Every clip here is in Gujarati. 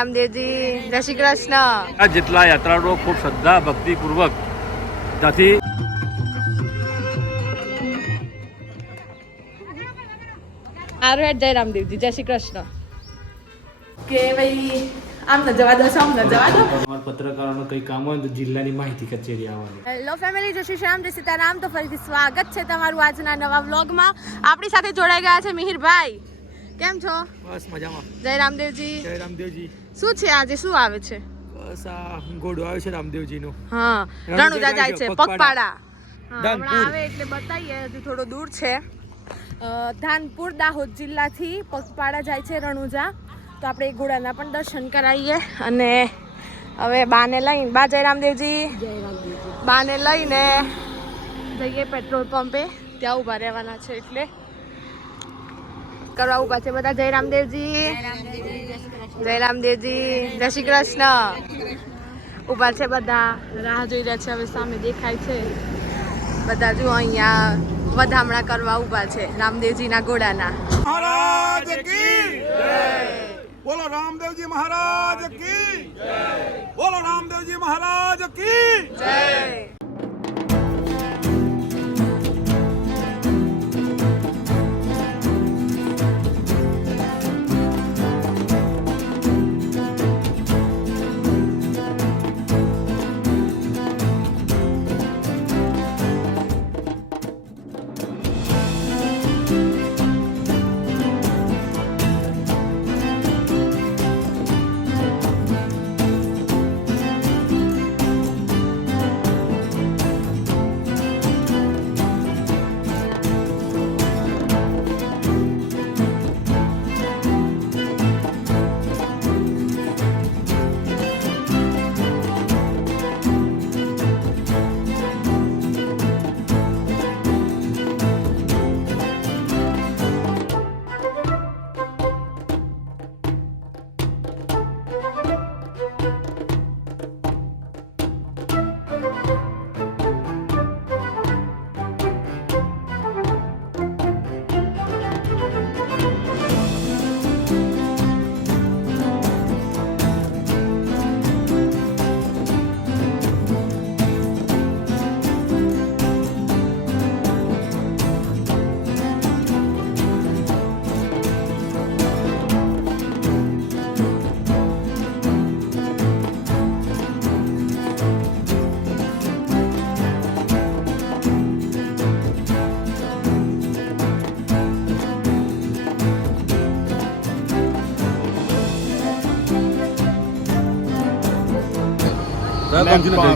રામદેવજી જય શ્રી કૃષ્ણ. જેટલા યાત્રાળુઓ ખૂબ શ્રદ્ધા ભક્તિપૂર્વક ત્યાંથી જય રામદેવજી જય શ્રી કૃષ્ણ. કે ભાઈ આમ ન જવા દો, આમ ન જવા દો. પત્રકારોનો કઈ કામ હોય તો જિલ્લાની માહિતી કચેરી આવવાની. હેલો ફેમિલી, જય શ્રી શ્યામ, જય સીતારામ. તો ફરીથી સ્વાગત છે તમારું આજના નવા વ્લોગમાં. આપણી સાથે જોડાઈ ગયા છે મિહિરભાઈ. કેમ છો? બસ મજામાં. જય રામદેવજી. જય રામદેવજી. શું છે આજે, શું આવે છે? બસ આ ઘોડો આવે છે રામદેવજીનો. હા, રણુજા જાય છે, પગપાળા. ધાનપુર. હમણાં આવે એટલે બતાવીએ, હજુ થોડો દૂર છે. ધાનપુર દાહોદ જિલ્લાથી પગપાળા જાય છે રણુજા. તો આપણે એ ઘોડાના પણ દર્શન કરાવીએ. અને હવે બાને લઈને, બા જય રામદેવજી. બાને લઈને જઈએ પેટ્રોલ પંપે. ત્યાં ઊભા રહેવાના છે એટલે કરવા ઊભા છે બધા. જય રામદેવજી. જય રામદેવજી જય શ્રી કૃષ્ણ. ઊભા છે બધા, રાહ જોઈ રહ્યા છે. હવે સામે દેખાય છે બધા. જુઓ અહીંયા વધામણા કરવા ઊભા છે રામદેવજીના ઘોડાના. મહારાજ કી જય. બોલો રામદેવજી મહારાજ કી જય. બોલો રામદેવજી મહારાજ કી જય.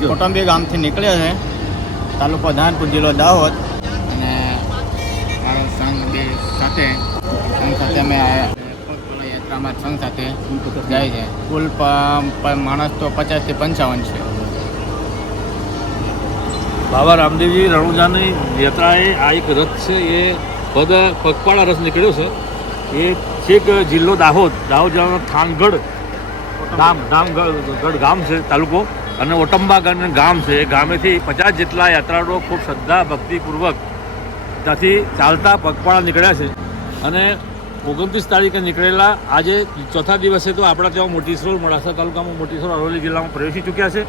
કોટંબી ગામથી નીકળ્યા છે, તાલુકો ધાનપુર, જિલ્લો દાહોદ. અને મારો સંઘ સાથે અમે યાત્રામાં સંઘ સાથે જાય છે. કુલ માણસ તો 50 થી 55 છે. બાબા રામદેવજી રણુજાની યાત્રાએ આ એક રથ છે, એ પગપાળા રથ નીકળ્યો છે. એ છેક જિલ્લો દાહોદ જિલ્લાનો થાનગઢ ધામગઢ ગામ છે તાલુકો, અને ઓટંબા ગામ છે. એ ગામેથી 50 જેટલા યાત્રાળુઓ ખૂબ શ્રદ્ધા ભક્તિપૂર્વક ત્યાંથી ચાલતા પગપાળા નીકળ્યા છે. અને 29 તારીખે નીકળેલા આજે ચોથા દિવસે તો આપણા ત્યાં મોટીસરોલ, મોડાસા તાલુકામાં મોટીસરોલ, અરવલ્લી જિલ્લામાં પ્રવેશી ચૂક્યા છે.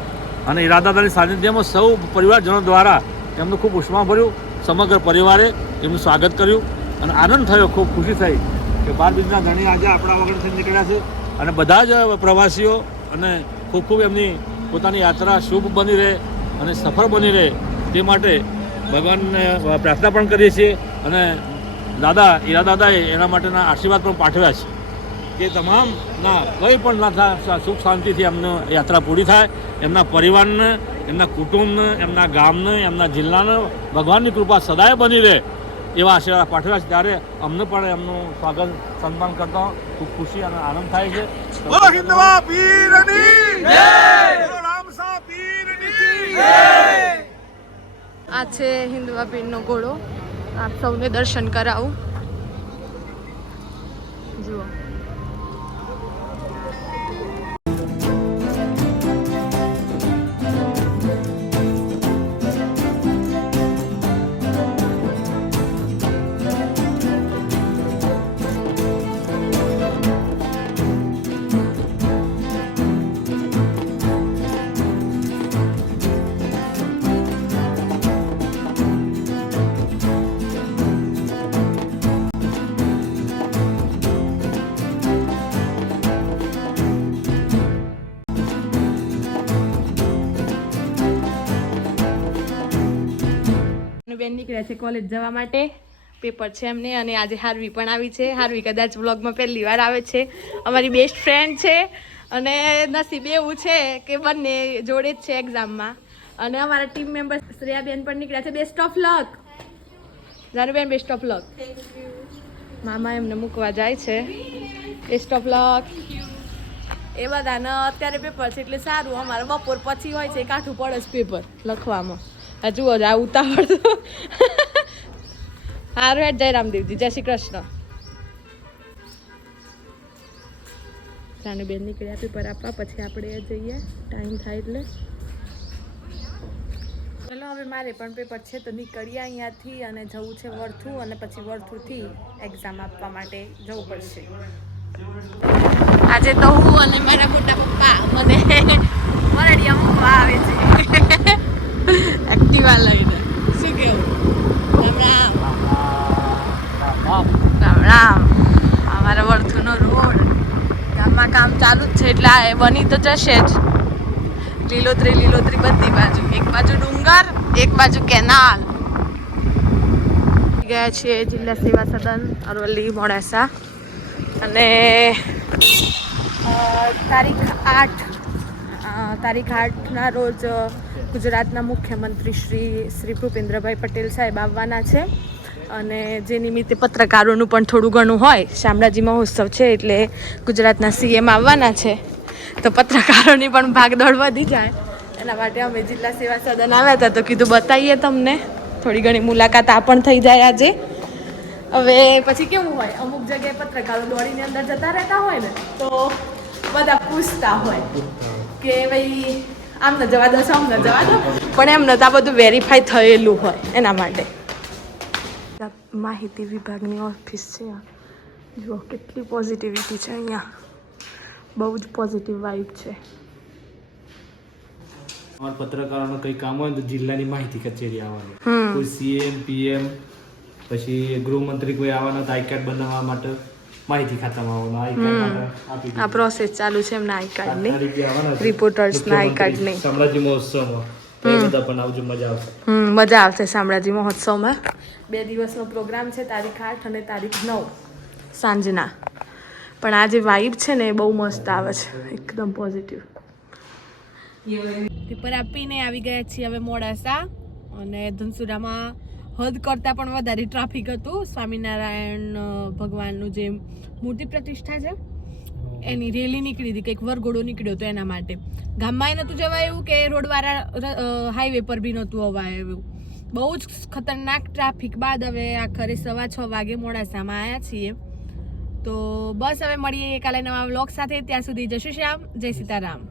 અને ઈરાદાદાની સાનિધ્યમાં સૌ પરિવારજનો દ્વારા એમનું ખૂબ ઉષ્માભર્યું સમગ્ર પરિવારે એમનું સ્વાગત કર્યું. અને આનંદ થયો, ખૂબ ખુશી થઈ કે 12 બીજના ધણી આજે આપણા વગરથી નીકળ્યા છે. અને બધા જ પ્રવાસીઓ અને ખૂબ એમની પોતાની યાત્રા શુભ બની રહે અને સફળ બની રહે તે માટે ભગવાનને પ્રાર્થના પણ કરીએ છીએ. અને ઈરાદાદાએ એના માટેના આશીર્વાદ પણ પાઠવ્યા છે કે તમામના કંઈ પણ ના થાય, સુખ શાંતિથી એમને યાત્રા પૂરી થાય. એમના પરિવારને, એમના કુટુંબને, એમના ગામને, એમના જિલ્લાને ભગવાનની કૃપા સદાય બની રહે એવા આશીર્વાદ પાઠવ્યા છે. ત્યારે અમને પણ એમનું સ્વાગત સન્માન કરતા ખૂબ ખુશી અને આનંદ થાય છે. બોલો હિન્દવા પીરની જય. બોલો રામસા પીરની જય. આ છે હિન્દવા પીરનો ઘોડો. આપ સૌને દર્શન કરાવું. જુઓ, જાનુબેન નીકળ્યા છે કોલેજ જવા માટે, પેપર છે એમને. અને આજે હાર્વી પણ આવી છે. હાર્વી કદાચ વ્લોગમાં પહેલી વાર આવે છે. અમારી બેસ્ટ ફ્રેન્ડ છે અને નસીબ એવું છે કે બંને જોડે જ છે એક્ઝામમાં. અને અમારા ટીમ મેમ્બર શ્રેયાબેન પણ નીકળ્યા છે. બેસ્ટ ઓફ લક જાનુબેન, બેસ્ટ ઓફ લક. મામા એમને મૂકવા જાય છે. બેસ્ટ ઓફ લક. એ બધાને અત્યારે પેપર છે એટલે સારું. અમારે બપોર પછી હોય છે, કાઠું પડે છે પેપર લખવામાં. આ જુઓ આ ઉતાવળ તો સારું. હેડ જય રામદેવજી, જય શ્રી કૃષ્ણ. જાનુબેન નીકળ્યા પેપર આપવા, પછી આપણે જઈએ ટાઈમ થાય એટલે. ચલો હવે મારે પણ પેપર છે તો નીકળીએ અહીંયાથી અને જવું છે વરથુ, અને પછી વરથુથી એક્ઝામ આપવા માટે જવું પડશે. આજે તો હું અને મારા મોટા પપ્પા મને મરડિયા મૂકવા આવે છે એક્ટિવા લઈને. શું કેવું? રામ રામ. રામ રામ. અમારા વરથુનો રોડ ગામમાં કામ ચાલુ જ છે એટલે આ બની તો જશે જ. લીલોતરી લીલોતરી બધી બાજુ, એક બાજુ ડુંગર, એક બાજુ કેનાલ. ગયા છીએ જિલ્લા સેવા સદન અરવલ્લી મોડાસા. અને તારીખ 8ના રોજ ગુજરાતના મુખ્યમંત્રી શ્રી ભૂપેન્દ્રભાઈ પટેલ સાહેબ આવવાના છે. અને જે નિમિત્તે પત્રકારોનું પણ થોડું ઘણું હોય. શામળાજી મહોત્સવ છે એટલે ગુજરાતના CM આવવાના છે તો પત્રકારોની પણ ભાગદોડ વધી જાય. એના માટે અમે જિલ્લા સેવા સદન આવ્યા હતા તો કીધું બતાવીએ તમને. થોડી ઘણી મુલાકાત આ પણ થઈ જાય આજે. હવે પછી કેવું હોય, અમુક જગ્યાએ પત્રકારો દોડીને અંદર જતા રહેતા હોય ને તો બધા પૂછતા હોય કે ભાઈ આમ ન જવા દો, આમ ન જવા દો. પણ એમને તો આ બધું વેરીફાઈ થયેલું હોય એના માટે. માહિતી વિભાગની ઓફિસ છે. જુઓ કેટલી પોઝિટિવિટી છે અહીંયા. બહુ જ પોઝિટિવ વાઇબ છે. અમારા પત્રકારોનું કંઈ કામ હોય તો જિલ્લાની માહિતી કચેરી આવવાની. કોઈ CM PM પછી ગૃહમંત્રી કોઈ આવવાના તો આઈ કાર્ડ બનાવવા માટે માહિતી ખાતામાં આવવાનું. આઈ કાર્ડ આપી આ પ્રોસેસ ચાલુ છે એમના આઈ કાર્ડની, રિપોર્ટર્સના આઈ કાર્ડની. શામળાજી મહોત્સવમાં તો એ બધા પણ આવજો, મજા આવશે. મજા આવશે શામળાજી મહોત્સવમાં. 2 દિવસનો પ્રોગ્રામ છે, તારીખ 8 અને તારીખ 9 સાંજના. પણ આ જે વાઇબ છે ને એ બહુ મસ્ત આવે છે, એકદમ પોઝિટિવ. પેપર આપીને આવી ગયા છીએ હવે મોડાસા. અને ધનસુરામાં હદ કરતાં પણ વધારે ટ્રાફિક હતું. સ્વામિનારાયણ ભગવાનનું જે મૂર્તિ પ્રતિષ્ઠા છે એની રેલી નીકળી હતી, કંઈક વરઘોડો નીકળ્યો હતો એના માટે. ગામમાં નહોતું જવાય એવું કે રોડવાળા હાઈવે પર બી નહોતું અવાય એવું. બહુ જ ખતરનાક ટ્રાફિક બાદ હવે આખરે 6:15 વાગે મોડાસામાં આવ્યા છીએ. તો બસ હવે મળીએ કાલે નવા વ્લોગ સાથે. ત્યાં સુધી જય શ્રી શ્યામ, જય સીતારામ.